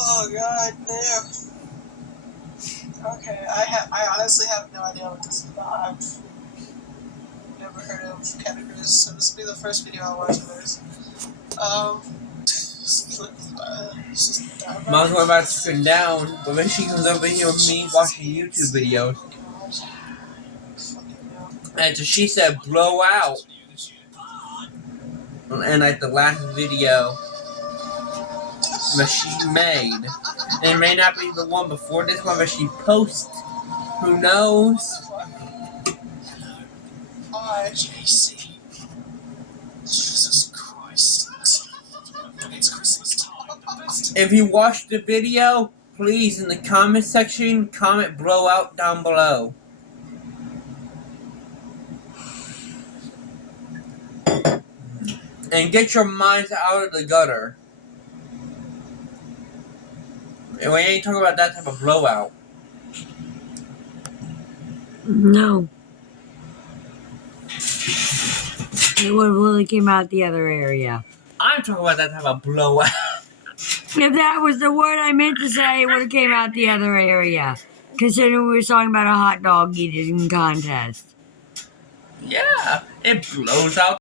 Oh god damn. Okay, I honestly have no idea what this is about. I've never heard of categories, so this will be the first video I watch of theirs. Mom's going about to sit down, but then she comes over here with me watching YouTube videos. And so she said, blow out. And like the last video that she made. And it may not be the one before this one, but she posts. Who knows? Hi, JC. Jesus Christ. It's Christmas time. If you watched the video, please in the comment section, comment blow out down below. And get your minds out of the gutter. And we ain't talking about that type of blowout. No. It would really came out the other area. I'm talking about that type of blowout. If that was the word I meant to say, it would have came out the other area. Considering we were talking about a hot dog eating contest. Yeah, it blows out